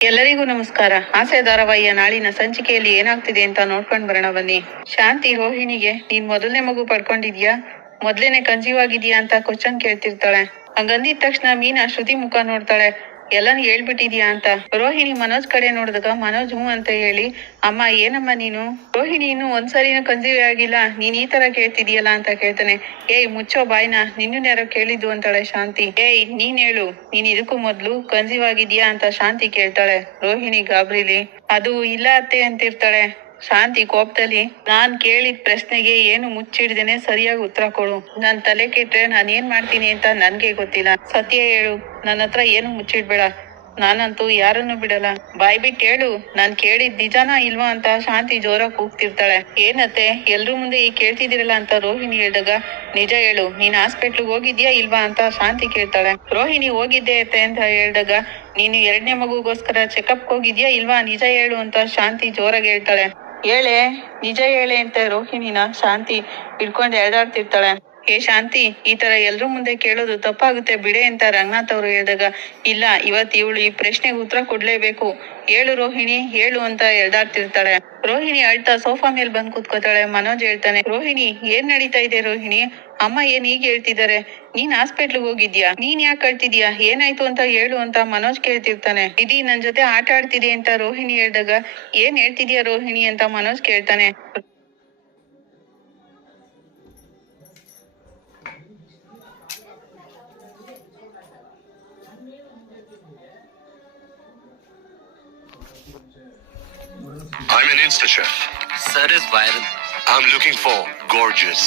ಎಲ್ಲರಿಗೂ ನಮಸ್ಕಾರ. ಆಸೆ ಧಾರಾವಾಹಿಯ ನಾಳಿನ ಸಂಚಿಕೆಯಲ್ಲಿ ಏನಾಗ್ತಿದೆ ಅಂತ ನೋಡ್ಕೊಂಡ್ ಬರೋಣ ಬನ್ನಿ. ಶಾಂತಿ ರೋಹಿಣಿಗೆ, ನೀನ್ ಮೊದಲನೇ ಮಗು ಪಡ್ಕೊಂಡಿದ್ಯಾ? ಮೊದ್ಲೇನೆ ಕಂಜೀವ್ ಆಗಿದ್ಯಾ ಅಂತ ಕ್ವಶನ್ ಕೇಳ್ತಿರ್ತಾಳೆ. ಹಂಗಂದಿದ ತಕ್ಷಣ ಮೀನಾ ಶ್ರುತಿ ಮುಖ ನೋಡ್ತಾಳೆ. ಎಲ್ಲಾನು ಹೇಳ್ಬಿಟ್ಟಿದ್ಯಾ ಅಂತ. ರೋಹಿಣಿ ಮನೋಜ್ ಕಡೆ ನೋಡಿದಾಗ ಮನೋಜ್ ಹ್ಞೂ ಅಂತ ಹೇಳಿ, ಅಮ್ಮ, ಏನಮ್ಮ ನೀನು? ರೋಹಿಣಿ ಇನ್ನು ಒಂದ್ಸರಿನೂ ಕನ್ಸೀವ್ ಆಗಿಲ್ಲ. ನೀನ್ ಈ ತರ ಕೇಳ್ತಿದ್ಯಲ್ಲ ಅಂತ ಕೇಳ್ತಾನೆ. ಏಯ್, ಮುಚ್ಚೋ ಬಾಯ್ನ. ನಿನ್ನ ಯಾರೋ ಕೇಳಿದ್ದು? ಅಂತಾಳೆ ಶಾಂತಿ. ಏಯ್, ನೀನ್ ಹೇಳು. ನೀನ್ ಇದಕ್ಕೂ ಮೊದ್ಲು ಕನ್ಸೀವ್ ಆಗಿದ್ಯಾ? ಅಂತ ಶಾಂತಿ ಕೇಳ್ತಾಳೆ. ರೋಹಿಣಿ ಗಾಬ್ರಿಲಿ, ಅದು ಇಲ್ಲ ಅತ್ತೆ, ಅಂತಿರ್ತಾಳೆ. ಶಾಂತಿ ಕೋಪದಲ್ಲಿ, ನಾನ್ ಕೇಳಿದ ಪ್ರಶ್ನೆಗೆ ಏನು ಮುಚ್ಚಿಡ್ದೇನೆ ಸರಿಯಾಗಿ ಉತ್ತರ ಕೊಡು. ನನ್ ತಲೆ ಕೆಟ್ರೆ ನಾನ್ ಏನ್ ಮಾಡ್ತೀನಿ ಅಂತ ನನ್ಗೆ ಗೊತ್ತಿಲ್ಲ. ಸತ್ಯ ಹೇಳು. ನನ್ನ ಹತ್ರ ಏನು ಮುಚ್ಚಿಡ್ಬೇಡ. ನಾನಂತೂ ಯಾರನ್ನು ಬಿಡಲ್ಲ. ಬಾಯ್ ಬಿಟ್ಟು ಹೇಳು. ನಾನ್ ಕೇಳಿದ್ ನಿಜಾನ ಇಲ್ವಾ ಅಂತ ಶಾಂತಿ ಜೋರಾಗಿ ಕೂಗ್ತಿರ್ತಾಳೆ. ಏನತ್ತೆ, ಎಲ್ರೂ ಮುಂದೆ ಈ ಕೇಳ್ತಿದಿರಲ್ಲ ಅಂತ ರೋಹಿಣಿ ಹೇಳಿದಾಗ, ನಿಜ ಹೇಳು, ನೀನ್ ಹಾಸ್ಪಿಟ್ಲಿಗೆ ಹೋಗಿದ್ಯಾ ಇಲ್ವಾ ಅಂತ ಶಾಂತಿ ಕೇಳ್ತಾಳೆ. ರೋಹಿಣಿ ಹೋಗಿದ್ದೆ ಅತ್ತೆ ಅಂತ ಹೇಳಿದಾಗ, ನೀನು ಎರಡನೇ ಮಗುಗೋಸ್ಕರ ಚೆಕಪ್ ಹೋಗಿದ್ಯಾ ಇಲ್ವಾ ನಿಜ ಹೇಳು ಅಂತ ಶಾಂತಿ ಜೋರಾಗಿ ಹೇಳ್ತಾಳೆ. ಹೇಳೆ, ನಿಜ ಹೇಳೆ ಅಂತ ರೋಹಿಣಿನ ಶಾಂತಿ ಹಿಡ್ಕೊಂಡು ಎಳ್ದಾಡ್ತಿರ್ತಾಳೆ ಏ ಶಾಂತಿ? ಈ ತರ ಎಲ್ರ ಮುಂದೆ ಕೇಳೋದು ತಪ್ಪಾಗುತ್ತೆ ಬಿಡೆ ಅಂತ ರಂಗನಾಥ್ ಅವರು ಹೇಳಿದಾಗ. ಇಲ್ಲ, ಇವತ್ ಇವಳು ಈ ಪ್ರಶ್ನೆಗೆ ಉತ್ತರ ಕೊಡ್ಲೇಬೇಕು. ಹೇಳು ರೋಹಿಣಿ, ಹೇಳು ಅಂತ ಎಳ್ದಾಡ್ತಿರ್ತಾಳೆ ರೋಹಿಣಿ ಅಳ್ತಾ ಸೋಫಾ ಮೇಲೆ ಬಂದ್ ಕೂತ್ಕೋತಾಳೆ. ಮನೋಜ್ ಹೇಳ್ತಾನೆ, ರೋಹಿಣಿ, ಏನ್ ನಡೀತಾ ಇದೆ ರೋಹಿಣಿ? ಅಮ್ಮ ಏನ್ ಈಗ ಹೇಳ್ತಿದ್ದಾರೆ? ನೀನ್ ಹಾಸ್ಪಿಟ್ಲ್ ಹೋಗಿದ್ಯಾ? ನೀನ್ ಯಾಕೆ ಕಳ್ತಿದ್ಯಾ ಏನಾಯ್ತು ಅಂತ ಹೇಳು ಅಂತ ಮನೋಜ್ ಕೇಳ್ತಿರ್ತಾನೆ. ಇಡೀ ನನ್ ಜೊತೆ ಆಟ ಆಡ್ತಿದೆ ಅಂತ ರೋಹಿಣಿ ಹೇಳ್ದಾಗ, ಏನ್ ಹೇಳ್ತಿದ್ಯಾ ರೋಹಿಣಿ? ಅಂತ ಮನೋಜ್ ಕೇಳ್ತಾನೆ. An Insta chef. Sir is viral. I'm looking for gorgeous,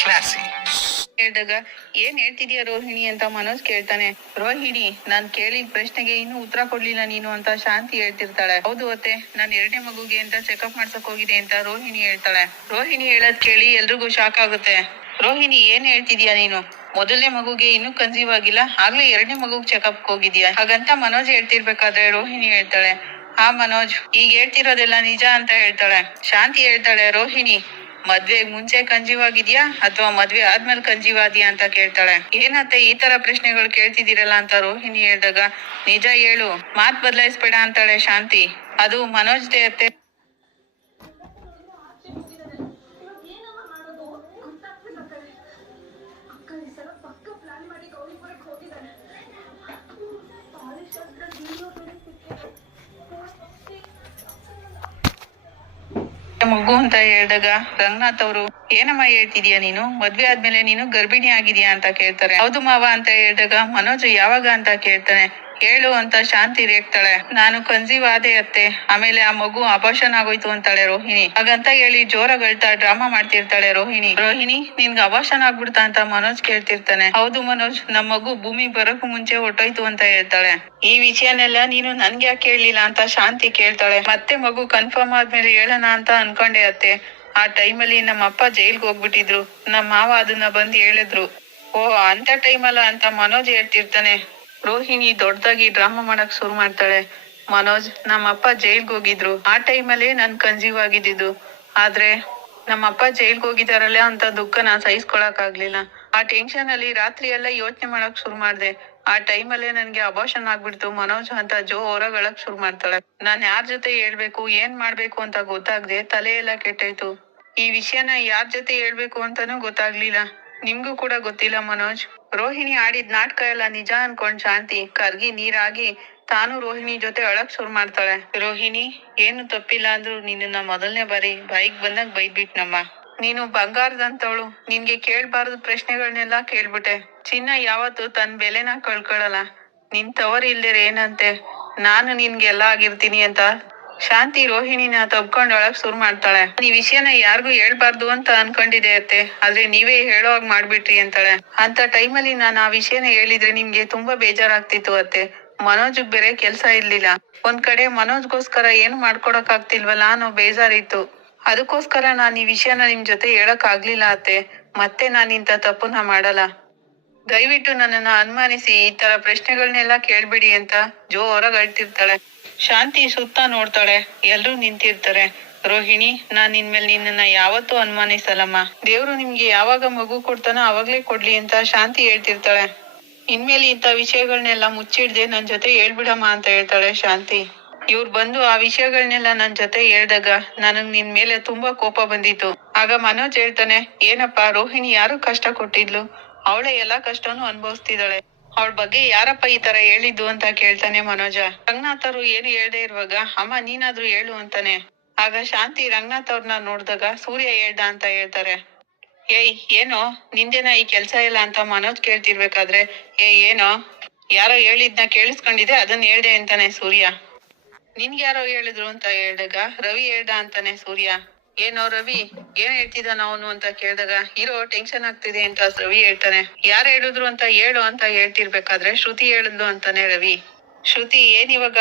classy. ಹೇಳಿದಾಗ ಏನ್ ಹೇಳ್ತಿದ್ಯಾ ರೋಹಿಣಿ? ಅಂತ ಮನೋಜ್ ಕೇಳ್ತಾನೆ. ರೋಹಿಣಿ ನಾನ್ ಕೇಳಿ ಪ್ರಶ್ನೆಗೆ ಇನ್ನೂ ಉತ್ತರ ಕೊಡ್ಲಿಲ್ಲ ನೀನು ಅಂತ ಶಾಂತಿ ಹೇಳ್ತಿರ್ತಾಳೆ. ಹೌದು ಅತ್ತೆ ನಾನ್ ಎರಡನೇ ಮಗುಗೆ ಅಂತ ಚೆಕಪ್ ಮಾಡ್ಸಕ್ ಹೋಗಿದೆ ಅಂತ ರೋಹಿಣಿ ಹೇಳ್ತಾಳೆ. ರೋಹಿಣಿ ಹೇಳದ್ ಕೇಳಿ ಎಲ್ರಿಗೂ ಶಾಕ್ ಆಗುತ್ತೆ. ರೋಹಿಣಿ ಏನ್ ಹೇಳ್ತಿದ್ಯಾ ನೀನು? ಮೊದಲನೇ ಮಗುಗೆ ಇನ್ನೂ ಕನ್ಸೀವ್ ಆಗಿಲ್ಲ ಆಗ್ಲೇ ಎರಡನೇ ಮಗುಗ್ ಚೆಕಪ್ ಹೋಗಿದ್ಯಾ? ಹಾಗಂತ ಮನೋಜ್ ಹೇಳ್ತಿರ್ಬೇಕಾದ್ರೆ ರೋಹಿಣಿ ಹೇಳ್ತಾಳೆ. ಹಾ ಮನೋಜ್, ಈಗ ಹೇಳ್ತಿರೋದೆಲ್ಲ ನಿಜ ಅಂತ ಹೇಳ್ತಾಳೆ. ಶಾಂತಿ ಹೇಳ್ತಾಳೆ ರೋಹಿಣಿ. ಮದ್ವೆ ಮುಂಚೆ ಕಂಜೀವ್ ಆಗಿದ್ಯಾ ಅಥವಾ ಮದ್ವೆ ಆದ್ಮೇಲೆ ಕಂಜೀವ್ ಆದ್ಯಾ ಅಂತ ಕೇಳ್ತಾಳೆ. ಏನತ್ತೆ ಈ ತರ ಪ್ರಶ್ನೆಗಳು ಕೇಳ್ತಿದ್ದೀರಲ್ಲ ಅಂತ ರೋಹಿಣಿ ಹೇಳ್ದಾಗ, ನಿಜ ಹೇಳು, ಮಾತ್ ಬದಲಾಯಿಸ್ಬೇಡ ಅಂತಾಳೆ ಶಾಂತಿ. ಅದು ಮನೋಜ್ ದೇ ಮಗು ಅಂತ ಹೇಳಿದಾಗ ರಂಗನಾಥ್ ಅವರು ಏನಮ್ಮ ಹೇಳ್ತಿದ್ಯಾ ನೀನು? ಮದ್ವೆ ಆದ್ಮೇಲೆ ನೀನು ಗರ್ಭಿಣಿ ಆಗಿದ್ಯಾ ಅಂತ ಕೇಳ್ತಾರೆ. ಹೌದು ಮಾವ ಅಂತ ಹೇಳಿದಾಗ, ಮನೋಜ್ ಯಾವಾಗ ಅಂತ ಕೇಳ್ತಾನೆ. ಹೇಳು ಅಂತ ಶಾಂತಿ ರೇಗ್ತಾಳೆ ನಾನು ಕನ್ಸೀವ್ ಆದೆ ಅತ್ತೆ. ಆಮೇಲೆ ಆ ಮಗು ಅಬಾಷನ್ ಆಗೋಯ್ತು ಅಂತಾಳೆ ರೋಹಿಣಿ. ಹಾಗಂತ ಹೇಳಿ ಜೋರಾಗಳ್ತಾ ಡ್ರಾಮಾ ಮಾಡ್ತಿರ್ತಾಳೆ ರೋಹಿಣಿ. ರೋಹಿಣಿ, ನಿನ್ಗೆ ಅಬಾಷನ್ ಆಗ್ಬಿಡ್ತಾ ಅಂತ ಮನೋಜ್ ಕೇಳ್ತಿರ್ತಾನೆ. ಹೌದು ಮನೋಜ್, ನಮ್ ಮಗು ಭೂಮಿ ಬರಕ್ಕೂ ಮುಂಚೆ ಹೊಟ್ಟೋಯ್ತು ಅಂತ ಹೇಳ್ತಾಳೆ. ಈ ವಿಷಯನೆಲ್ಲ ನೀನು ನನ್ಗೆ ಯಾಕೆ ಕೇಳಲಿಲ್ಲ ಅಂತ ಶಾಂತಿ ಕೇಳ್ತಾಳೆ. ಮತ್ತೆ ಮಗು ಕನ್ಫರ್ಮ್ ಆದ್ಮೇಲೆ ಹೇಳೋಣ ಅಂತ ಅನ್ಕೊಂಡೆ ಅತ್ತೆ. ಆ ಟೈಮಲ್ಲಿ ನಮ್ಮ ಅಪ್ಪ ಜೈಲ್ಗೆ ಹೋಗ್ಬಿಟ್ಟಿದ್ರು. ನಮ್ಮ ಮಾವ ಅದನ್ನ ಬಂದು ಹೇಳಿದ್ರು. ಓ, ಅಂತ ಟೈಮಲ್ಲ ಅಂತ ಮನೋಜ್ ಹೇಳ್ತಿರ್ತಾನೆ. ರೋಹಿಣಿ ದೊಡ್ಡದಾಗಿ ಡ್ರಾಮಾ ಮಾಡಕ್ ಶುರು ಮಾಡ್ತಾಳೆ. ಮನೋಜ್ ನಮ್ಮಪ್ಪ ಜೈಲ್ಗೆ ಹೋಗಿದ್ರು. ಆ ಟೈಮಲ್ಲೇ ನನ್ ಕನ್ಸೀವ್ ಆಗಿದ್ದು ಆದ್ರೆ ನಮ್ಮಪ್ಪ ಜೈಲ್ಗೆ ಹೋಗಿದಾರಲ್ಲ ಅಂತ ದುಃಖನ ಸಹಿಸ್ಕೊಳಕ್ ಆಗ್ಲಿಲ್ಲ. ಆ ಟೆನ್ಷನ್ ಅಲ್ಲಿ ರಾತ್ರಿ ಎಲ್ಲ ಯೋಚನೆ ಮಾಡಕ್ ಶುರು ಮಾಡ್ದೆ. ಆ ಟೈಮಲ್ಲೇ ನನ್ಗೆ ಅಬಾಷನ್ ಆಗ್ಬಿಡ್ತು. ಮನೋಜ್ ಅಂತ ಜೋ ಹೊರಗಳಕ್ ಶುರು ಮಾಡ್ತಾಳೆ. ನಾನ್ ಯಾರ್ ಜೊತೆ ಹೇಳ್ಬೇಕು, ಏನ್ ಮಾಡ್ಬೇಕು ಅಂತ ಗೊತ್ತಾಗ್ದೆ ತಲೆ ಎಲ್ಲ ಕೆಟ್ಟೋಯ್ತು. ಈ ವಿಷಯನ ಯಾರ್ ಜೊತೆ ಹೇಳ್ಬೇಕು ಅಂತಾನೂ ಗೊತ್ತಾಗ್ಲಿಲ್ಲ. ನಿಮ್ಗೂ ಕೂಡ ಗೊತ್ತಿಲ್ಲ ಮನೋಜ್. ರೋಹಿಣಿ ಆಡಿದ್ ನಾಟಕ ಎಲ್ಲ ನಿಜ ಅನ್ಕೊಂಡ್ ಶಾಂತಿ, ಕರ್ಗಿ ನೀರಾಗಿ ತಾನು ರೋಹಿಣಿ ಜೊತೆ ಅಳಕ್ ಶುರು ಮಾಡ್ತಾಳೆ. ರೋಹಿಣಿ, ಏನು ತಪ್ಪಿಲ್ಲ ಅಂದ್ರು ನಿನ್ನ ಮೊದಲನೇ ಬಾರಿ ಬೈಕ್ ಬಂದಾಗ ಬೈದ್ಬಿಟ್ನಮ್ಮ. ನೀನು ಬಂಗಾರದಂತವಳು, ನಿನ್ಗೆ ಕೇಳ್ಬಾರ್ದು ಪ್ರಶ್ನೆಗಳನ್ನೆಲ್ಲ ಕೇಳ್ಬಿಟ್ಟೆ. ಚಿನ್ನ ಯಾವತ್ತು ತನ್ ಬೆಲೆನ ಕಳ್ಕೊಳಲ್ಲ. ನಿನ್ ತವರ್ ಇಲ್ದಿರ ಏನಂತೆ? ನಾನು ನಿನ್ಗೆಲ್ಲ ಆಗಿರ್ತೀನಿ ಅಂತ ಶಾಂತಿ ರೋಹಿಣಿನ ತಬ್ಕೊಂಡ್ ಒಳಗ್ ಶುರು ಮಾಡ್ತಾಳೆ. ಈ ವಿಷಯನ ಯಾರಿಗೂ ಹೇಳ್ಬಾರ್ದು ಅಂತ ಅನ್ಕೊಂಡಿದೆ ಅತ್ತೆ. ಆದ್ರೆ ನೀವೇ ಹೇಳೋ ಹಾಗ್ ಮಾಡ್ಬಿಟ್ರಿ ಅಂತಾಳೆ. ಅಂತ ಟೈಮಲ್ಲಿ ನಾನು ಆ ವಿಷಯನ ಹೇಳಿದ್ರೆ ನಿಮ್ಗೆ ತುಂಬಾ ಬೇಜಾರಾಗ್ತಿತ್ತು ಅತ್ತೆ. ಮನೋಜ್ ಬೇರೆ ಕೆಲ್ಸ ಇರ್ಲಿಲ್ಲ. ಒಂದ್ ಕಡೆ ಮನೋಜ್ಗೋಸ್ಕರ ಏನು ಮಾಡ್ಕೊಡಕ್ ಆಗ್ತಿಲ್ವಲ್ಲ ಅನ್ನೋ ಬೇಜಾರಿತ್ತು. ಅದಕ್ಕೋಸ್ಕರ ನಾನು ಈ ವಿಷಯನ ನಿಮ್ ಜೊತೆ ಹೇಳಕ್ ಆಗ್ಲಿಲ್ಲ ಅತ್ತೆ. ಮತ್ತೆ ನಾನ್ ಇಂತ ತಪ್ಪನ್ನ ಮಾಡಲ್ಲ. ದಯವಿಟ್ಟು ನನ್ನನ್ನ ಅನುಮಾನಿಸಿ ಈ ತರ ಪ್ರಶ್ನೆಗಳನ್ನೆಲ್ಲ ಕೇಳ್ಬೇಡಿ ಅಂತ ಜೋ ಹೊರಗ್ ಅಳ್ತಿರ್ತಾಳೆ. ಶಾಂತಿ ಸುತ್ತ ನೋಡ್ತಾಳೆ. ಎಲ್ರೂ ನಿಂತಿರ್ತಾರೆ. ರೋಹಿಣಿ, ನಾನ್ ನಿನ್ಮೇಲೆ ನಿನ್ನನ್ನ ಯಾವತ್ತೂ ಅನುಮಾನಿಸಲ್ಲಮ್ಮ. ದೇವ್ರು ನಿಮ್ಗೆ ಯಾವಾಗ ಮಗು ಕೊಡ್ತಾನೋ ಅವಾಗ್ಲೇ ಕೊಡ್ಲಿ ಅಂತ ಶಾಂತಿ ಹೇಳ್ತಿರ್ತಾಳೆ. ಇನ್ಮೇಲೆ ಇಂಥ ವಿಷಯಗಳನ್ನೆಲ್ಲ ಮುಚ್ಚಿಡ್ದೆ ನನ್ ಜೊತೆ ಹೇಳ್ಬಿಡಮ್ಮ ಅಂತ ಹೇಳ್ತಾಳೆ ಶಾಂತಿ. ಇವ್ರು ಬಂದು ಆ ವಿಷಯಗಳನ್ನೆಲ್ಲ ನನ್ ಜೊತೆ ಹೇಳ್ದಾಗ ನನಗ್ ನಿನ್ ಮೇಲೆ ತುಂಬಾ ಕೋಪ ಬಂದಿತ್ತು. ಆಗ ಮನೋಜ್ ಹೇಳ್ತಾನೆ, ಏನಪ್ಪ, ರೋಹಿಣಿ ಯಾರು ಕಷ್ಟ ಕೊಟ್ಟಿದ್ಲು? ಅವಳೇ ಎಲ್ಲಾ ಕಷ್ಟನೂ ಅನುಭವಿಸ್ತಿದ್ದಾಳೆ. ಅವಳ ಬಗ್ಗೆ ಯಾರಪ್ಪ ಈ ತರ ಹೇಳಿದ್ದು ಅಂತ ಕೇಳ್ತಾನೆ ಮನೋಜ. ರಂಗನಾಥರು ಏನು ಹೇಳ್ದೆ ಇರುವಾಗ, ಅಮ್ಮ, ನೀನಾದ್ರೂ ಹೇಳು ಅಂತಾನೆ. ಆಗ ಶಾಂತಿ ರಂಗನಾಥ್ ಅವ್ರನ್ನ ನೋಡಿದಾಗ, ಸೂರ್ಯ ಹೇಳ್ದ ಅಂತ ಹೇಳ್ತಾರೆ. ಏಯ್, ಏನೋ? ನಿಂದೇನ ಈ ಕೆಲ್ಸ ಇಲ್ಲ ಅಂತ ಮನೋಜ್ ಕೇಳ್ತಿರ್ಬೇಕಾದ್ರೆ ಏ ಏನೋ? ಯಾರೋ ಹೇಳಿದ್ನ ಕೇಳಿಸ್ಕೊಂಡಿದೆ ಅದನ್ನ ಹೇಳ್ದೆ ಅಂತಾನೆ ಸೂರ್ಯ. ನಿನ್ಗೆ ಯಾರೋ ಹೇಳಿದ್ರು ಅಂತ ಹೇಳ್ದಾಗ, ರವಿ ಹೇಳ್ದ ಅಂತಾನೆ ಸೂರ್ಯ. ಏನೋ ರವಿ, ಏನ್ ಹೇಳ್ತಿದ್ದಾನ ಅವನು ಅಂತ ಕೇಳಿದಾಗ, ಇರೋ ಟೆನ್ಷನ್ ಆಗ್ತಿದೆ ಅಂತ ರವಿ ಹೇಳ್ತಾನೆ. ಯಾರು ಹೇಳಿದ್ರು ಅಂತ ಹೇಳು ಅಂತ ಹೇಳ್ತಿರ್ಬೇಕಾದ್ರೆ ಶ್ರುತಿ ಹೇಳಿದ್ಲು ಅಂತಾನೆ ರವಿ. ಶ್ರುತಿ, ಏನ್ ಇವಾಗ?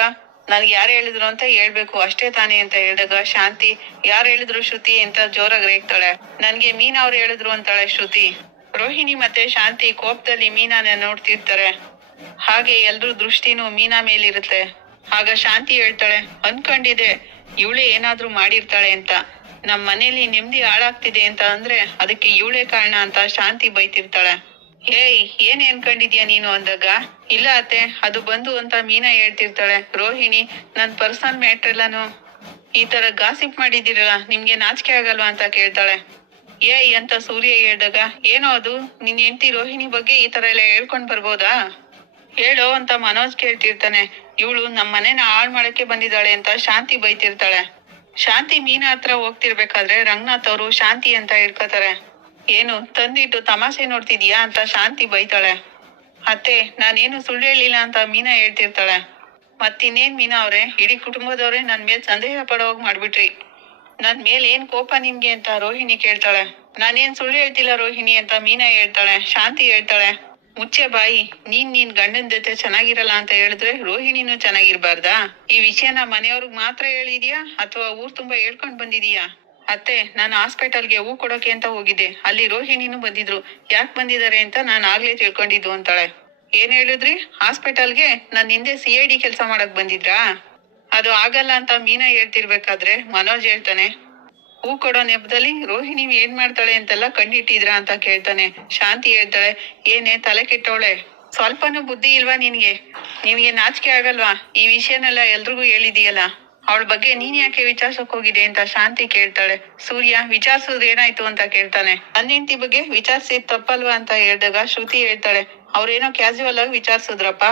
ನನ್ಗೆ ಯಾರು ಹೇಳಿದ್ರು ಅಂತ ಹೇಳ್ಬೇಕು, ಅಷ್ಟೇ ತಾನೇ ಅಂತ ಹೇಳಿದಾಗ ಶಾಂತಿ, ಯಾರು ಹೇಳಿದ್ರು ಶ್ರುತಿ? ಅಂತ ಜೋರಾಗಿ ರೇಗ್ತಾಳೆ. ನನ್ಗೆ ಮೀನಾ ಅವ್ರು ಹೇಳಿದ್ರು ಅಂತಾಳೆ ಶ್ರುತಿ. ರೋಹಿಣಿ ಮತ್ತೆ ಶಾಂತಿ ಕೋಪದಲ್ಲಿ ಮೀನಾನ ನೋಡ್ತಿರ್ತಾರೆ. ಹಾಗೆ ಎಲ್ರೂ ದೃಷ್ಟಿನೂ ಮೀನಾ ಮೇಲಿರುತ್ತೆ. ಆಗ ಶಾಂತಿ ಹೇಳ್ತಾಳೆ ಅನ್ಕೊಂಡಿದೆ ಇವಳೇ ಏನಾದ್ರೂ ಮಾಡಿರ್ತಾಳೆ ಅಂತ. ನಮ್ ಮನೇಲಿ ನೆಮ್ಮದಿ ಹಾಳಾಗ್ತಿದೆ ಅಂತ ಅಂದ್ರೆ ಅದಕ್ಕೆ ಇವಳೇ ಕಾರಣ ಅಂತ ಶಾಂತಿ ಬೈತಿರ್ತಾಳೆ. ಏಯ್, ಏನ್ ಅನ್ಕೊಂಡಿದ್ಯಾ ನೀನು ಅಂದಾಗ? ಇಲ್ಲ ಅತ್ತೆ, ಅದು ಬಂದು ಅಂತ ಮೀನಾ ಹೇಳ್ತಿರ್ತಾಳೆ. ರೋಹಿಣಿ, ನನ್ ಪರ್ಸನಲ್ ಮ್ಯಾಟರ್ ಎಲ್ಲಾನು ಈ ತರ ಗಾಸಿಪ್ ಮಾಡಿದಿರಲ್ಲ ನಿಮ್ಗೆ ನಾಚಿಕೆ ಆಗಲ್ವಾ ಅಂತ ಕೇಳ್ತಾಳೆ. ಏಯ್ ಅಂತ ಸೂರ್ಯ ಹೇಳ್ದಾಗ, ಏನೋ ಅದು? ನಿನ್ ಹೆಂಡತಿ ರೋಹಿಣಿ ಬಗ್ಗೆ ಈ ತರ ಎಲ್ಲ ಹೇಳ್ಕೊಂಡ್ ಬರ್ಬೋದಾ? ಹೇಳೋ ಅಂತ ಮನೋಜ್ ಕೇಳ್ತಿರ್ತಾನೆ. ಇವಳು ನಮ್ಮ ಮನೇನ ಹಾಳ್ ಮಾಡಕ್ಕೆ ಬಂದಿದ್ದಾಳೆ ಅಂತ ಶಾಂತಿ ಬೈತಿರ್ತಾಳೆ. ಶಾಂತಿ ಮೀನಾ ಹತ್ರ ಹೋಗ್ತಿರ್ಬೇಕಾದ್ರೆ ರಂಗನಾಥ್ ಅವರು ಶಾಂತಿ ಅಂತ ಹಿಡ್ಕೋತಾರೆ. ಏನು ತಂದಿಟ್ಟು ತಮಾಷೆ ನೋಡ್ತಿದ್ಯಾ ಅಂತ ಶಾಂತಿ ಬೈತಾಳೆ. ಅತ್ತೆ, ನಾನೇನು ಸುಳ್ಳು ಹೇಳಿಲ್ಲ ಅಂತ ಮೀನಾ ಹೇಳ್ತಿರ್ತಾಳೆ. ಮತ್ತಿನ್ನೇನ್ ಮೀನಾ ಅವ್ರೆ, ಇಡೀ ಕುಟುಂಬದವ್ರೆ ನನ್ ಮೇಲೆ ಸಂದೇಹ ಪಡೋಗ್ ಮಾಡ್ಬಿಟ್ರಿ. ನನ್ ಮೇಲೆ ಏನ್ ಕೋಪ ನಿಮ್ಗೆ ಅಂತ ರೋಹಿಣಿ ಕೇಳ್ತಾಳೆ. ನಾನೇನ್ ಸುಳ್ಳು ಹೇಳ್ತಿಲ್ಲ ರೋಹಿಣಿ ಅಂತ ಮೀನಾ ಹೇಳ್ತಾಳೆ, ಶಾಂತಿ ಹೇಳ್ತಾಳೆ. ಮುಚ್ಚೆ ಬಾಯಿ, ನೀನ್ ನಿನ್ ಗಂಡನ್ ಜೊತೆ ಚೆನ್ನಾಗಿರಲ್ಲ ಅಂತ ಹೇಳಿದ್ರೆ ರೋಹಿಣಿನೂ ಚೆನ್ನಾಗಿರ್ಬಾರ್ದಾ? ಈ ವಿಷಯನ ಮನೆಯವ್ರಿಗೆ ಮಾತ್ರ ಹೇಳಿದ್ಯಾ? ಅಥವಾ ಊರ್ ತುಂಬಾ ಹೇಳ್ಕೊಂಡ್ ಬಂದಿದೀಯಾ? ಅತ್ತೆ, ನಾನು ಹಾಸ್ಪಿಟಲ್ಗೆ ಹೂ ಕೊಡೋಕೆ ಅಂತ ಹೋಗಿದ್ದೆ. ಅಲ್ಲಿ ರೋಹಿಣಿನೂ ಬಂದಿದ್ರು. ಯಾಕ್ ಬಂದಿದ್ದಾರೆ ಅಂತ ನಾನು ಆಗ್ಲೇ ತಿಳ್ಕೊಂಡಿದ್ದು ಅಂತಾಳೆ. ಏನ್ ಹೇಳಿದ್ರಿ? ಹಾಸ್ಪಿಟಲ್ಗೆ? ನಾನ್ ಹಿಂದೆ ಸಿ ಐ ಡಿ ಕೆಲಸ ಮಾಡಕ್ ಬಂದಿದ್ರಾ? ಅದು ಆಗಲ್ಲ ಅಂತ ಮೀನಾ ಹೇಳ್ತಿರ್ಬೇಕಾದ್ರೆ ಮನೋಜ್ ಹೇಳ್ತಾನೆ. ಹೂ ಕೊಡೋ ನೆಪದಲ್ಲಿ ರೋಹಿಣಿ ಏನ್ ಮಾಡ್ತಾಳೆ ಅಂತೆಲ್ಲ ಕಣ್ಣಿಟ್ಟಿದ್ರ ಅಂತ ಕೇಳ್ತಾನೆ. ಶಾಂತಿ ಹೇಳ್ತಾಳೆ, ಏನೇ ತಲೆ ಕೆಟ್ಟವಳೆ ಸ್ವಲ್ಪನೂ ಬುದ್ಧಿ ಇಲ್ವಾ ನಿನ್ಗೆ? ನಿನ್ಗೆ ನಾಚಿಕೆ ಆಗಲ್ವಾ? ಈ ವಿಷಯನೆಲ್ಲ ಎಲ್ರಿಗೂ ಹೇಳಿದೀಯಲ್ಲ. ಅವಳ ಬಗ್ಗೆ ನೀನ್ ಯಾಕೆ ವಿಚಾರ್ಸಕ್ ಹೋಗಿದೆ ಅಂತ ಶಾಂತಿ ಕೇಳ್ತಾಳೆ. ಸೂರ್ಯ, ವಿಚಾರ್ಸೋದ್ ಏನಾಯ್ತು ಅಂತ ಕೇಳ್ತಾನೆ. ನನ್ನ ಬಗ್ಗೆ ವಿಚಾರಿಸಿದ್ ತಪ್ಪಲ್ವಾ ಅಂತ ಹೇಳ್ದಾಗ ಶ್ರುತಿ ಹೇಳ್ತಾಳೆ, ಅವ್ರೇನೋ ಕ್ಯಾಸುವಲ್ ಆಗಿ ವಿಚಾರಿಸಿದ್ರಪ್ಪ.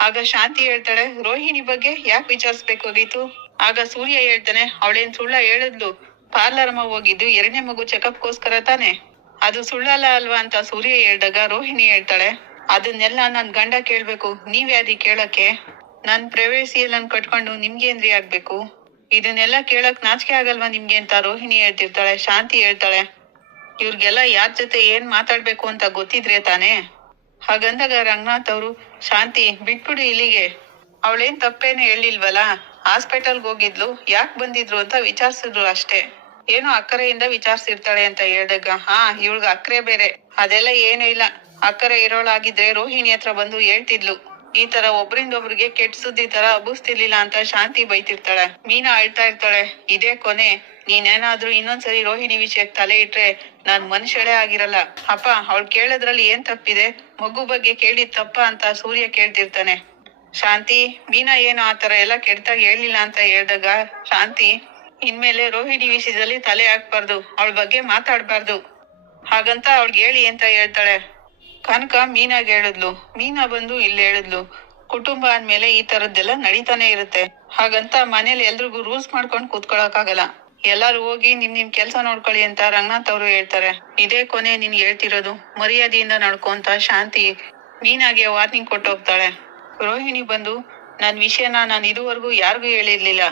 ಆಗ ಶಾಂತಿ ಹೇಳ್ತಾಳೆ, ರೋಹಿಣಿ ಬಗ್ಗೆ ಯಾಕೆ ವಿಚಾರಿಸ್ಬೇಕಾಗಿತ್ತು ಆಗ ಸೂರ್ಯ ಹೇಳ್ತಾನೆ, ಅವಳೇನ್ ಸುಳ್ಳ ಹೇಳಿದ್ಲು. ಪಾರ್ಲರ್ ಅಮ್ಮ ಹೋಗಿದ್ದು ಎರಡನೇ ಮಗು ಚೆಕಪ್ಗೋಸ್ಕರ ತಾನೆ. ಅದು ಸುಳ್ಳಲ್ಲ ಅಲ್ವಾ ಅಂತ ಸೂರ್ಯ ಹೇಳ್ದಾಗ ರೋಹಿಣಿ ಹೇಳ್ತಾಳೆ. ಅದನ್ನೆಲ್ಲ ನನ್ ಗಂಡ ಕೇಳ್ಬೇಕು, ನೀವ್ ಯಾರಿ ಕೇಳಕ್ಕೆ? ನನ್ ಪ್ರೈವೇಸಿಯಲ್ಲನ್ ಕಟ್ಕೊಂಡು ನಿಮ್ಗೇನ್ರಿ ಆಗ್ಬೇಕು? ಇದನ್ನೆಲ್ಲ ಕೇಳಕ್ ನಾಚಿಕೆ ಆಗಲ್ವಾ ನಿಮ್ಗೆ ಅಂತ ರೋಹಿಣಿ ಹೇಳ್ತಿರ್ತಾಳೆ, ಶಾಂತಿ ಹೇಳ್ತಾಳೆ. ಇವ್ರಿಗೆಲ್ಲ ಯಾರ ಜೊತೆ ಏನ್ ಮಾತಾಡ್ಬೇಕು ಅಂತ ಗೊತ್ತಿದ್ರೆ ತಾನೇ? ಹಾಗಂದಾಗ ರಂಗನಾಥ್ ಅವರು, ಶಾಂತಿ, ಬಿಟ್ಬಿಡು ಇಲ್ಲಿಗೆ. ಅವಳೇನ್ ತಪ್ಪೇನು ಹೇಳಿಲ್ವಲ್ಲ? ಹಾಸ್ಪಿಟಲ್ಗೆ ಹೋಗಿದ್ಲು, ಯಾಕೆ ಬಂದಿದ್ರು ಅಂತ ವಿಚಾರಿಸಿದ್ರು ಅಷ್ಟೇ. ಏನೋ ಅಕ್ಕರೆಯಿಂದ ವಿಚಾರಿಸಿರ್ತಾಳೆ ಅಂತ ಹೇಳ್ದಾಗ, ಹಾ, ಇವಳ್ಗ ಅಕ್ರೆ ಬೇರೆ. ಅದೆಲ್ಲ ಏನೂ ಇಲ್ಲ. ಅಕ್ಕರೆ ಇರೋಳಾಗಿದ್ರೆ ರೋಹಿಣಿ ಹತ್ರ ಬಂದು ಹೇಳ್ತಿದ್ಲು. ಈ ತರ ಒಬ್ರಿಂದ ಒಬ್ರಿಗೆ ಕೆಟ್ಟ ಸುದ್ದಿ ತರ ಅಬ್ಬಿಸ್ತಿರ್ಲಿಲ್ಲ ಅಂತ ಶಾಂತಿ ಬೈತಿರ್ತಾಳೆ. ಮೀನಾ ಅಳ್ತಾ ಇರ್ತಾಳೆ. ಇದೇ ಕೊನೆ. ನೀನೇನಾದ್ರೂ ಇನ್ನೊಂದ್ಸರಿ ರೋಹಿಣಿ ವಿಷಯಕ್ಕೆ ತಲೆ ಇಟ್ರೆ ನಾನ್ ಮನುಷ್ಯಳೇ ಆಗಿರಲ್ಲ. ಅಪ್ಪ, ಅವಳು ಕೇಳೋದ್ರಲ್ಲಿ ಏನ್ ತಪ್ಪಿದೆ? ಮಗು ಬಗ್ಗೆ ಕೇಳಿದ್ ತಪ್ಪ ಅಂತ ಸೂರ್ಯ ಕೇಳ್ತಿರ್ತಾನೆ. ಶಾಂತಿ, ಮೀನಾ ಏನು ಆತರ ಎಲ್ಲ ಕೆಡ್ತಾಗ ಹೇಳಿಲ್ಲ ಅಂತ ಹೇಳ್ದಾಗ, ಶಾಂತಿ ಇನ್ಮೇಲೆ ರೋಹಿಣಿ ವಿಷಯದಲ್ಲಿ ತಲೆ ಹಾಕ್ಬಾರ್ದು, ಅವಳ ಬಗ್ಗೆ ಮಾತಾಡ್ಬಾರ್ದು. ಹಾಗಂತ ಅವಳಿಗೆ ಹೇಳಿ ಅಂತ ಹೇಳ್ತಾಳೆ. ಕನಕ ಮೀನಾಗ್ ಹೇಳಿದ್ಲು. ಮೀನಾ ಬಂದು ಇಲ್ಲಿ ಹೇಳಿದ್ಲು, ಕುಟುಂಬ ಅಂದ್ಮೇಲೆ ಈ ತರದ್ದೆಲ್ಲ ನಡೀತಾನೆ ಇರುತ್ತೆ. ಹಾಗಂತ ಮನೇಲಿ ಎಲ್ರಿಗೂ ರೂಲ್ಸ್ ಮಾಡ್ಕೊಂಡು ಕೂತ್ಕೊಳಕ್ಕಾಗಲ್ಲ. ಎಲ್ಲಾರು ಹೋಗಿ ನಿಮ್ ನಿಮ್ ಕೆಲ್ಸ ನೋಡ್ಕೊಳ್ಳಿ ಅಂತ ರಂಗನಾಥ್ ಅವರು ಹೇಳ್ತಾರೆ. ಇದೇ ಕೊನೆ ನಿನ್ಗೆ ಹೇಳ್ತಿರೋದು. ಮರ್ಯಾದೆಯಿಂದ ನಡ್ಕೊಂತ ಶಾಂತಿ ಮೀನಾಗೆ ವಾರ್ನಿಂಗ್ ಕೊಟ್ಟು ಹೋಗ್ತಾಳೆ. ರೋಹಿಣಿ ಬಂದು, ನನ್ ವಿಷಯನ ನಾನ್ ಇದುವರೆಗೂ ಯಾರಿಗೂ ಹೇಳಿರ್ಲಿಲ್ಲ.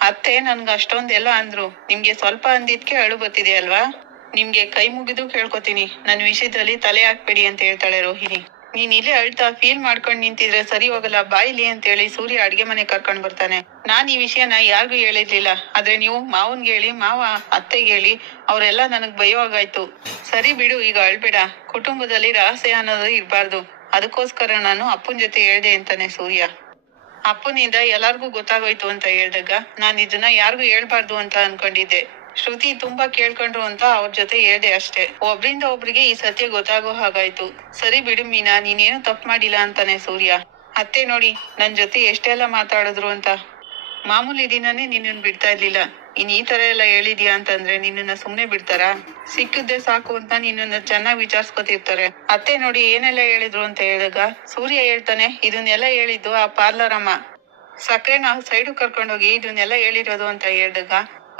ಅತ್ತೆ ನನ್ಗೆ ಅಷ್ಟೊಂದೆಲ್ಲ ಅಂದ್ರು. ನಿಮ್ಗೆ ಸ್ವಲ್ಪ ಅಂದಿದ್ಕೆ ಅಳು ಬತ್ತಿದೆ ಅಲ್ವಾ? ನಿಮ್ಗೆ ಕೈ ಮುಗಿದು ಕೇಳ್ಕೊತೀನಿ. ನನ್ನ ವಿಷಯದಲ್ಲಿ ತಲೆ ಹಾಕ್ಬೇಡಿ ಅಂತ ಹೇಳ್ತಾಳೆ ರೋಹಿಣಿ. ನೀನ್ ಇಲ್ಲೇ ಅಳ್ತಾ ಫೀಲ್ ಮಾಡ್ಕೊಂಡ್ ನಿಂತಿದ್ರೆ ಸರಿ ಹೋಗಲ್ಲ ಬಾಯಿಲಿ ಅಂತ ಹೇಳಿ ಸೂರ್ಯ ಅಡ್ಗೆ ಮನೆ ಕರ್ಕೊಂಡ್ ಬರ್ತಾನೆ. ನಾನ್ ಈ ವಿಷಯನ ಯಾರಿಗೂ ಹೇಳಿರ್ಲಿಲ್ಲ. ಆದ್ರೆ ನೀವು ಮಾವನ್ಗೆ ಹೇಳಿ, ಮಾವ ಅತ್ತೆಗೆ ಹೇಳಿ, ಅವರೆಲ್ಲ ನನಗ್ ಭಯವಾಗಾಯ್ತು. ಸರಿ ಬಿಡು, ಈಗ ಅಳ್ಬೇಡ. ಕುಟುಂಬದಲ್ಲಿ ರಹಸ್ಯ ಅನ್ನೋದು ಇರ್ಬಾರ್ದು. ಅದಕ್ಕೋಸ್ಕರ ನಾನು ಅಪ್ಪನ್ ಜೊತೆ ಹೇಳ್ದೆ ಅಂತಾನೆ ಸೂರ್ಯ. ಅಪ್ಪನಿಂದ ಎಲ್ಲಾರ್ಗೂ ಗೊತ್ತಾಗೋಯ್ತು ಅಂತ ಹೇಳ್ದಾಗ ನಾನ್ ಇದನ್ನ ಯಾರಿಗೂ ಹೇಳ್ಬಾರ್ದು ಅಂತ ಅನ್ಕೊಂಡಿದ್ದೆ. ಶ್ರುತಿ ತುಂಬಾ ಕೇಳ್ಕೊಂಡ್ರು ಅಂತ ಅವ್ರ ಜೊತೆ ಹೇಳ್ದೆ ಅಷ್ಟೇ. ಒಬ್ರಿಂದ ಒಬ್ರಿಗೆ ಈ ಸತ್ಯ ಗೊತ್ತಾಗೋ ಹಾಗಾಯ್ತು. ಸರಿ ಬಿಡು ಮೀನಾ, ನೀನೇನು ತಪ್ಪು ಮಾಡಿಲ್ಲ ಅಂತಾನೆ ಸೂರ್ಯ. ಅತ್ತೆ ನೋಡಿ, ನನ್ ಜೊತೆ ಎಷ್ಟೆಲ್ಲ ಮಾತಾಡಿದ್ರು ಅಂತ. ಮಾಮೂಲಿ ದಿನನೇ ನಿನ್ನನ್ ಬಿಡ್ತಾ ಇರ್ಲಿಲ್ಲ. ಇನ್ ಈ ತರ ಎಲ್ಲ ಹೇಳಿದ್ಯಾ ಅಂತಂದ್ರೆ ನಿನ್ನನ್ನ ಸುಮ್ನೆ ಬಿಡ್ತಾರಾ? ಸಿಕ್ಕಿದ್ದೆ ಸಾಕು ಅಂತ ನಿನ್ನನ್ನ ಚೆನ್ನಾಗಿ ವಿಚಾರಿಸ್ಕೊತಿರ್ತಾರೆ. ಅತ್ತೆ ನೋಡಿ ಏನೆಲ್ಲ ಹೇಳಿದ್ರು ಅಂತ ಹೇಳಿದಾಗ, ಸೂರ್ಯ ಹೇಳ್ತಾನೆ, ಇದನ್ನೆಲ್ಲ ಹೇಳಿದ್ದು ಆ ಪಾರ್ಲರ್ ಅಮ್ಮ. ಸಕ್ಕರೆನ ಸೈಡ್ ಕರ್ಕೊಂಡೋಗಿ ಇದನ್ನೆಲ್ಲ ಹೇಳಿರೋದು ಅಂತ ಹೇಳಿದಾಗ,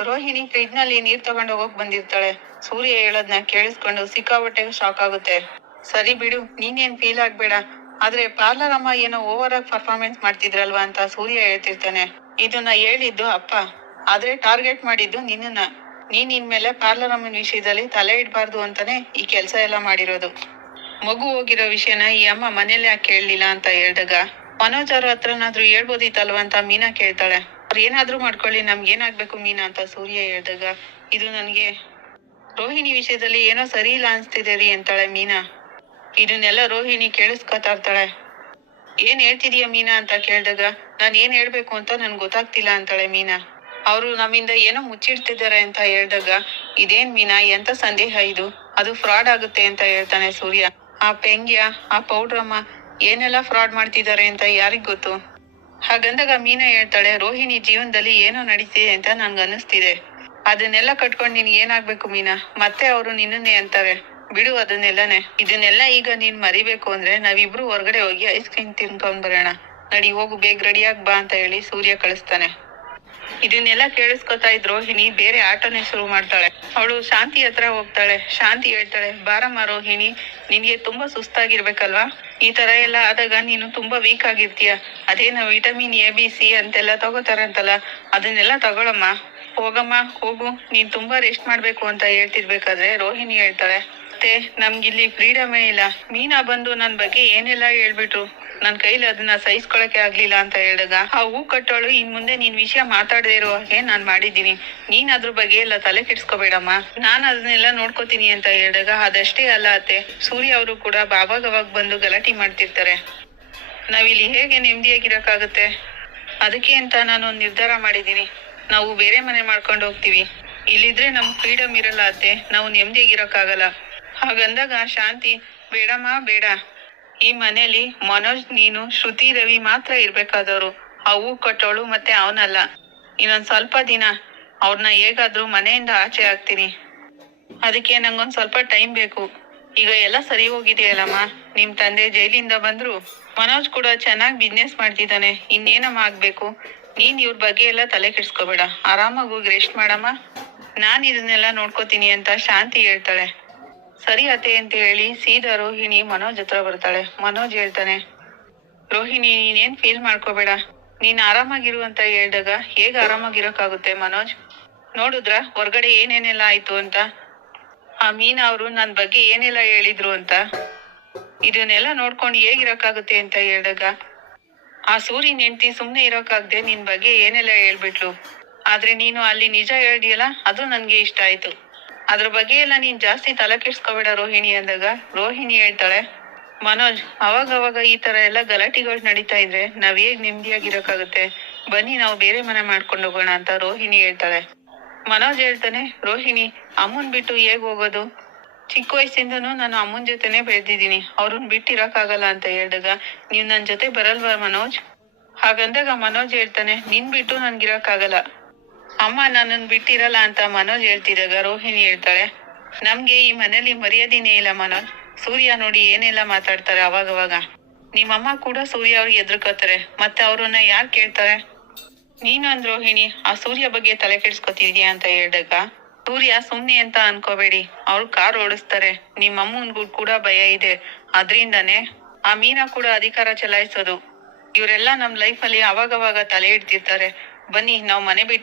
ರೋಹಿಣಿ ಫ್ರಿಜ್ನಲ್ಲಿ ನೀರ್ ತಗೊಂಡ್ ಹೋಗಕ್ ಬಂದಿರ್ತಾಳೆ. ಸೂರ್ಯ ಹೇಳೋದ್ನ ಕೇಳಿಸ್ಕೊಂಡು ಸಿಕ್ಕಾಬಟ್ಟೆ ಶಾಕ್ ಆಗುತ್ತೆ. ಸರಿ ಬಿಡು, ನೀನೇನ್ ಫೀಲ್ ಆಗ್ಬೇಡ. ಆದ್ರೆ ಪಾರ್ಲರ್ ಅಮ್ಮ ಏನೋ ಓವರ್ ಆಗಿ ಪರ್ಫಾರ್ಮೆನ್ಸ್ ಮಾಡ್ತಿದ್ರಲ್ವಾ ಅಂತ ಸೂರ್ಯ ಹೇಳ್ತಿರ್ತಾನೆ. ಇದನ್ನ ಹೇಳಿದ್ದು ಅಪ್ಪ. ಆದ್ರೆ ಟಾರ್ಗೆಟ್ ಮಾಡಿದ್ದು ನಿನ್ನನ್ನ. ನೀನ್ ಇನ್ಮೇಲೆ ಪಾರ್ಲರ್ ಅಮ್ಮನ ವಿಷಯದಲ್ಲಿ ತಲೆ ಇಡಬಾರ್ದು ಅಂತಾನೆ ಈ ಕೆಲಸ ಎಲ್ಲ ಮಾಡಿರೋದು. ಮಗು ಹೋಗಿರೋ ವಿಷಯನ ಈ ಅಮ್ಮ ಮನೇಲಿ ಯಾಕೆ ಕೇಳಲಿಲ್ಲ ಅಂತ ಹೇಳ್ದಾಗ ಮನೋಜ್ ಅವ್ರ ಹತ್ರನಾದ್ರೂ ಹೇಳ್ಬೋದಿತ್ತಲ್ವ ಅಂತ ಮೀನಾ ಕೇಳ್ತಾಳೆ. ಅವ್ರು ಏನಾದ್ರೂ ಮಾಡ್ಕೊಳ್ಳಿ, ನಮ್ಗೆ ಏನಾಗ್ಬೇಕು ಮೀನಾ ಅಂತ ಸೂರ್ಯ ಹೇಳ್ದಾಗ, ಇದು ನನ್ಗೆ, ರೋಹಿಣಿ ವಿಷಯದಲ್ಲಿ ಏನೋ ಸರಿ ಇಲ್ಲ ಅನ್ಸ್ತಿದೆ ರೀ ಅಂತಾಳೆ ಮೀನಾ. ಇದನ್ನೆಲ್ಲ ರೋಹಿಣಿ ಕೇಳಿಸ್ಕೊತಾ ಇರ್ತಾಳೆ. ಏನ್ ಹೇಳ್ತಿದೀಯ ಮೀನಾ ಅಂತ ಕೇಳಿದಾಗ, ನಾನು ಏನ್ ಹೇಳ್ಬೇಕು ಅಂತ ನನ್ಗೆ ಗೊತ್ತಾಗ್ತಿಲ್ಲ ಅಂತಾಳೆ ಮೀನಾ. ಅವರು ನಮ್ಮಿಂದ ಏನೋ ಮುಚ್ಚಿಡ್ತಿದ್ದಾರೆ ಅಂತ ಹೇಳ್ದಾಗ, ಇದೇನ್ ಮೀನಾ, ಎಂತ ಸಂದೇಹ ಇದು? ಅದು ಫ್ರಾಡ್ ಆಗುತ್ತೆ ಅಂತ ಹೇಳ್ತಾನೆ ಸೂರ್ಯ. ಆ ಪೆಂಗ್ಯ, ಆ ಪೌಡ್ರಮ್ಮ, ಏನೆಲ್ಲ ಫ್ರಾಡ್ ಮಾಡ್ತಿದ್ದಾರೆ ಅಂತ ಯಾರಿಗ್ ಗೊತ್ತು? ಹಾಗಂದಾಗ ಮೀನಾ ಹೇಳ್ತಾಳೆ, ರೋಹಿಣಿ ಜೀವನದಲ್ಲಿ ಏನೋ ನಡೀತಿದೆ ಅಂತ ನನ್ಗ ಅನ್ನಿಸ್ತಿದೆ. ಅದನ್ನೆಲ್ಲ ಕಟ್ಕೊಂಡು ನಿನ್ ಏನಾಗ್ಬೇಕು ಮೀನಾ? ಮತ್ತೆ ಅವರು ನಿನ್ನನ್ನೇ ಅಂತಾರೆ. ಬಿಡು ಅದನ್ನೆಲ್ಲನೇ. ಇದನ್ನೆಲ್ಲ ಈಗ ನೀನ್ ಮರಿಬೇಕು ಅಂದ್ರೆ ನಾವಿಬ್ರು ಹೊರಗಡೆ ಹೋಗಿ ಐಸ್ ಕ್ರೀಮ್ ತಿನ್ಕೊಂಡ್ ಬರೋಣ. ನಡಿ ಹೋಗು, ಬೇಗ ರೆಡಿಯಾಗಿ ಬಾ ಅಂತ ಹೇಳಿ ಸೂರ್ಯ ಕಳಿಸ್ತಾನೆ. ಇದನ್ನೆಲ್ಲ ಕೇಳಿಸ್ಕೊತಾ ಇದ್ ರೋಹಿಣಿ ಬೇರೆ ಆಟನೆ ಶುರು ಮಾಡ್ತಾಳೆ. ಅವಳು ಶಾಂತಿ ಹತ್ರ ಹೋಗ್ತಾಳೆ. ಶಾಂತಿ ಹೇಳ್ತಾಳೆ, ಬಾರಮ್ಮ ರೋಹಿಣಿ, ನಿನ್ಗೆ ತುಂಬಾ ಸುಸ್ತಾಗಿರ್ಬೇಕಲ್ವಾ? ಈ ತರ ಎಲ್ಲ ಆದಾಗ ನೀನು ತುಂಬಾ ವೀಕ್ ಆಗಿರ್ತೀಯ. ಅದೇನೋ ವಿಟಮಿನ್ ಎ ಬಿ ಸಿ ಅಂತೆಲ್ಲ ತಗೋತಾರಂತಲ್ಲ, ಅದನ್ನೆಲ್ಲ ತಗೊಳಮ್ಮ. ಹೋಗಮ್ಮ, ಹೋಗು. ನೀನ್ ತುಂಬಾ ರೆಸ್ಟ್ ಮಾಡ್ಬೇಕು ಅಂತ ಹೇಳ್ತಿರ್ಬೇಕಾದ್ರೆ ರೋಹಿಣಿ ಹೇಳ್ತಾಳೆ. ಮತ್ತೆ ನಮ್ಗಿಲ್ಲಿ ಫ್ರೀಡಮೇ ಇಲ್ಲ. ಮೀನಾ ಬಂದು ನನ್ ಬಗ್ಗೆ ಏನೆಲ್ಲ ಹೇಳ್ಬಿಟ್ರು? ನನ್ ಕೈಲಿ ಅದನ್ನ ಸಹಿಸ್ಕೊಳಕ್ಕೆ ಆಗ್ಲಿಲ್ಲ ಅಂತ ಹೇಳಿದಾಗ, ಆ ಹೂ ಕಟ್ಟೋಳು ಇನ್ ಮುಂದೆ ನೀನ್ ವಿಷಯ ಮಾತಾಡದೇ ಇರೋ ಹಾಗೆ ನಾನ್ ಮಾಡಿದ್ದೀನಿ. ನೀನ್ ಅದ್ರ ಬಗ್ಗೆ ಎಲ್ಲ ತಲೆ ಕೆಡ್ಸ್ಕೋಬೇಡಮ್ಮ. ನಾನ್ ಅದನ್ನೆಲ್ಲ ನೋಡ್ಕೋತೀನಿ ಅಂತ ಹೇಳಿದಾಗ, ಅದಷ್ಟೇ ಅಲ್ಲ ಅತ್ತೆ. ಸೂರ್ಯ ಅವರು ಕೂಡ ಬಾಬಾಗವಾಗ ಬಂದು ಗಲಾಟೆ ಮಾಡ್ತಿರ್ತಾರೆ. ನಾವಿಲ್ಲಿ ಹೇಗೆ ನೆಮ್ಮದಿಯಾಗಿರಕ್ಕಾಗತ್ತೆ? ಅದಕ್ಕೆ ಅಂತ ನಾನು ನಿರ್ಧಾರ ಮಾಡಿದೀನಿ ನಾವು ಬೇರೆ ಮನೆ ಮಾಡ್ಕೊಂಡು ಹೋಗ್ತೀವಿ. ಇಲ್ಲಿದ್ರೆ ನಮ್ ಫ್ರೀಡಮ್ ಇರಲ್ಲ ಅತ್ತೆ. ನಾವು ನೆಮ್ಮದಿಯಾಗಿರೋಕ್ಕಾಗಲ್ಲ ಹಾಗಂದಾಗ ಶಾಂತಿ, ಬೇಡಮ್ಮ, ಬೇಡ. ಈ ಮನೇಲಿ ಮನೋಜ್, ನೀನು, ಶ್ರುತಿ, ರವಿ ಮಾತ್ರ ಇರ್ಬೇಕಾದವ್ರು. ಅವು ಕೊಟ್ಟೋಳು ಮತ್ತೆ ಅವನಲ್ಲ. ಇನ್ನೊಂದ್ ಸ್ವಲ್ಪ ದಿನ. ಅವ್ರನ್ನ ಹೇಗಾದ್ರೂ ಮನೆಯಿಂದ ಆಚೆ ಆಗ್ತೀನಿ. ಅದಕ್ಕೆ ನಂಗೊಂದ್ ಸ್ವಲ್ಪ ಟೈಮ್ ಬೇಕು. ಈಗ ಎಲ್ಲ ಸರಿ ಹೋಗಿದೆಯಲ್ಲಮ್ಮ? ನಿಮ್ ತಂದೆ ಜೈಲಿಂದ ಬಂದ್ರು? ಮನೋಜ್ ಕೂಡ ಚೆನ್ನಾಗ್ ಬಿಸ್ನೆಸ್ ಮಾಡ್ತಿದ್ದಾನೆ. ಇನ್ನೇನಮ್ಮ ಆಗ್ಬೇಕು? ನೀನ್ ಇವ್ರ ಬಗ್ಗೆ ಎಲ್ಲ ತಲೆ ಕೆಡ್ಸ್ಕೋಬೇಡ. ಆರಾಮಾಗಿ ಹೋಗಿ ರೆಸ್ಟ್ ಮಾಡಮ್ಮ. ನಾನ್ ಇದನ್ನೆಲ್ಲ ನೋಡ್ಕೋತೀನಿ ಅಂತ ಶಾಂತಿ ಹೇಳ್ತಾಳೆ. ಸರಿ ಅತ್ತೆ ಅಂತ ಹೇಳಿ ಸೀದಾ ರೋಹಿಣಿ ಮನೋಜ್ ಹತ್ರ ಬರ್ತಾಳೆ. ಮನೋಜ್ ಹೇಳ್ತಾನೆ, ರೋಹಿಣಿ, ನೀನೇನ್ ಫೀಲ್ ಮಾಡ್ಕೋಬೇಡ. ನೀನ್ ಆರಾಮಾಗಿರು ಅಂತ ಹೇಳ್ದಾಗ ಹೇಗ್ ಆರಾಮಾಗಿರೋಕ್ಕಾಗುತ್ತೆ ಮನೋಜ್? ನೋಡುದ್ರ, ಹೊರಗಡೆ ಏನೇನೆಲ್ಲ ಆಯ್ತು ಅಂತ? ಆ ಮೀನಾ ಅವರು ನನ್ ಬಗ್ಗೆ ಏನೆಲ್ಲ ಹೇಳಿದ್ರು ಅಂತ. ಇದನ್ನೆಲ್ಲ ನೋಡ್ಕೊಂಡು ಹೇಗಿರಕ್ಕಾಗುತ್ತೆ ಅಂತ ಹೇಳಿದಾಗ ಆ ಸೂರ್ಯನ್ ಹೆಂಡತಿ ಸುಮ್ನೆ ಇರೋಕಾಗ್ದೆ ನಿನ್ ಬಗ್ಗೆ ಏನೆಲ್ಲ ಹೇಳ್ಬಿಟ್ಲು? ಆದ್ರೆ ನೀನು ಅಲ್ಲಿ ನಿಜ ಹೇಳಿಯಲ್ಲ ಅದು ನನ್ಗೆ ಇಷ್ಟ ಆಯ್ತು. ಅದ್ರ ಬಗ್ಗೆ ಎಲ್ಲ ನೀನ್ ಜಾಸ್ತಿ ತಲೆ ಕೆಡ್ಸ್ಕೊಬೇಡ ರೋಹಿಣಿ ಅಂದಾಗ. ರೋಹಿಣಿ ಹೇಳ್ತಾಳೆ, ಮನೋಜ್ ಅವಾಗ ಅವಾಗ ಈ ತರ ಎಲ್ಲ ಗಲಾಟೆಗಳು ನಡೀತಾ ಇದ್ರೆ ನಾವ್ ಹೇಗ್ ನೆಮ್ಮದಿಯಾಗಿರೋಕಾಗುತ್ತೆ ಬನ್ನಿ ನಾವು ಬೇರೆ ಮನೆ ಮಾಡ್ಕೊಂಡು ಹೋಗೋಣ, ಅಂತ ರೋಹಿಣಿ ಹೇಳ್ತಾಳೆ. ಮನೋಜ್ ಹೇಳ್ತಾನೆ, ರೋಹಿಣಿ, ಅಮ್ಮನ್ ಬಿಟ್ಟು ಹೇಗ್ ಹೋಗೋದು? ಚಿಕ್ಕ ವಯಸ್ಸಿಂದನೂ ನಾನು ಅಮ್ಮನ್ ಜೊತೆನೆ ಬೆಳೆದಿದ್ದೀನಿ. ಅವ್ರನ್ನ ಬಿಟ್ಟಿರಕ್ಕಾಗಲ್ಲ ಅಂತ ಹೇಳಿದಾಗ ನೀವ್ ನನ್ನ ಜೊತೆ ಬರಲ್ವಾ ಮನೋಜ್? ಹಾಗಂದಾಗ ಮನೋಜ್ ಹೇಳ್ತಾನೆ, ನಿನ್ ಬಿಟ್ಟು ನನ್ಗಿರಕ್ಕಾಗಲ್ಲ. ಅಮ್ಮ ನನ್ನನ್ ಬಿಟ್ಟಿರಲ್ಲ ಅಂತ ಮನೋಜ್ ಹೇಳ್ತಿದಾಗ ರೋಹಿಣಿ ಹೇಳ್ತಾಳೆ, ನಮ್ಗೆ ಈ ಮನೇಲಿ ಮರ್ಯಾದಿನೇ ಇಲ್ಲ ಮನೋಜ್. ಸೂರ್ಯ ನೋಡಿ ಏನೆಲ್ಲ ಮಾತಾಡ್ತಾರೆ ಅವಾಗವಾಗ. ನಿಮ್ಮಮ್ಮ ಕೂಡ ಸೂರ್ಯ ಅವ್ರಿಗೆ ಎದುರ್ಕೋತಾರೆ, ಮತ್ತೆ ಅವ್ರನ್ನ ಯಾರ್ ಕೇಳ್ತಾರೆ? ನೀನು ಅಂದ್ ರೋಹಿಣಿ, ಆ ಸೂರ್ಯ ಬಗ್ಗೆ ತಲೆ ಕೆಡ್ಸ್ಕೊತಿದ್ಯಾ? ಅಂತ ಹೇಳಿದಾಗ ಸೂರ್ಯ ಸುಮ್ನೆ ಅಂತ ಅನ್ಕೋಬೇಡಿ. ಅವ್ರು ಕಾರ್ ಓಡಿಸ್ತಾರೆ. ನಿಮ್ ಅಮ್ಮನ್ಗೂ ಕೂಡ ಭಯ ಇದೆ. ಅದ್ರಿಂದಾನೆ ಆ ಮೀನಾ ಕೂಡ ಅಧಿಕಾರ ಚಲಾಯಿಸೋದು. ಇವರೆಲ್ಲ ನಮ್ ಲೈಫ್ ಅಲ್ಲಿ ಅವಾಗವಾಗ ತಲೆ ಇಡ್ತಿರ್ತಾರೆ ಬನ್ನಿ, ನಾವ್ ಮನೆ ಬಿಟ್ಟು